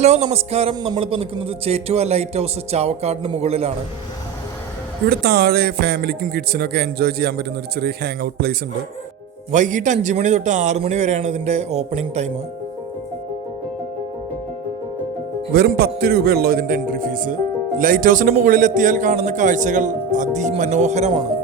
Hello നമസ്കാരം. നമ്മളിപ്പോൾ നിൽക്കുന്നത് ചേറ്റുവ ലൈറ്റ് ഹൗസ് ചാവക്കാടിന് മുകളിലാണ്. ഇവിടെ താഴെ ഫാമിലിക്കും കിഡ്സിനൊക്കെ എൻജോയ് ചെയ്യാൻ പറ്റുന്ന ഒരു ചെറിയ ഹാങ് ഔട്ട് പ്ലേസ് ഉണ്ട്. വൈകിട്ട് 5 മണി തൊട്ട് 6 മണി വരെയാണ് ഇതിൻ്റെ ഓപ്പണിംഗ് ടൈം. വെറും 10 രൂപയുള്ളൂ ഇതിൻ്റെ എൻട്രി ഫീസ്. ലൈറ്റ് ഹൗസിൻ്റെ മുകളിലെത്തിയാൽ കാണുന്ന കാഴ്ചകൾ അതിമനോഹരമാണ്.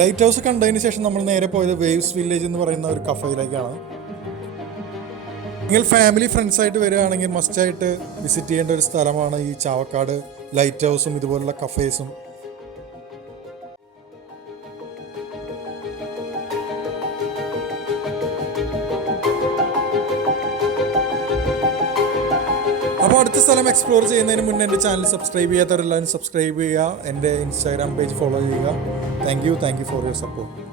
ലൈറ്റ് ഹൗസ് കണ്ടതിന് ശേഷം നമ്മൾ നേരെ പോയത് വേവ്സ് വില്ലേജ് എന്ന് പറയുന്ന ഒരു കഫേയിലേക്കാണ്. നിങ്ങൾ ഫാമിലി ഫ്രണ്ട്സായിട്ട് വരികയാണെങ്കിൽ മസ്റ്റായിട്ട് വിസിറ്റ് ചെയ്യേണ്ട ഒരു സ്ഥലമാണ് ഈ ചാവക്കാട് ലൈറ്റ് ഹൗസും ഇതുപോലുള്ള കഫേസും. അപ്പോൾ അടുത്ത സ്ഥലം എക്സ്പ്ലോർ ചെയ്യുന്നതിന് മുന്നേ എൻ്റെ ചാനൽ സബ്സ്ക്രൈബ് ചെയ്യാത്തവരെല്ലാവരും സബ്സ്ക്രൈബ് ചെയ്യുക. എൻ്റെ ഇൻസ്റ്റാഗ്രാം പേജ് ഫോളോ ചെയ്യുക. Thank you for your support.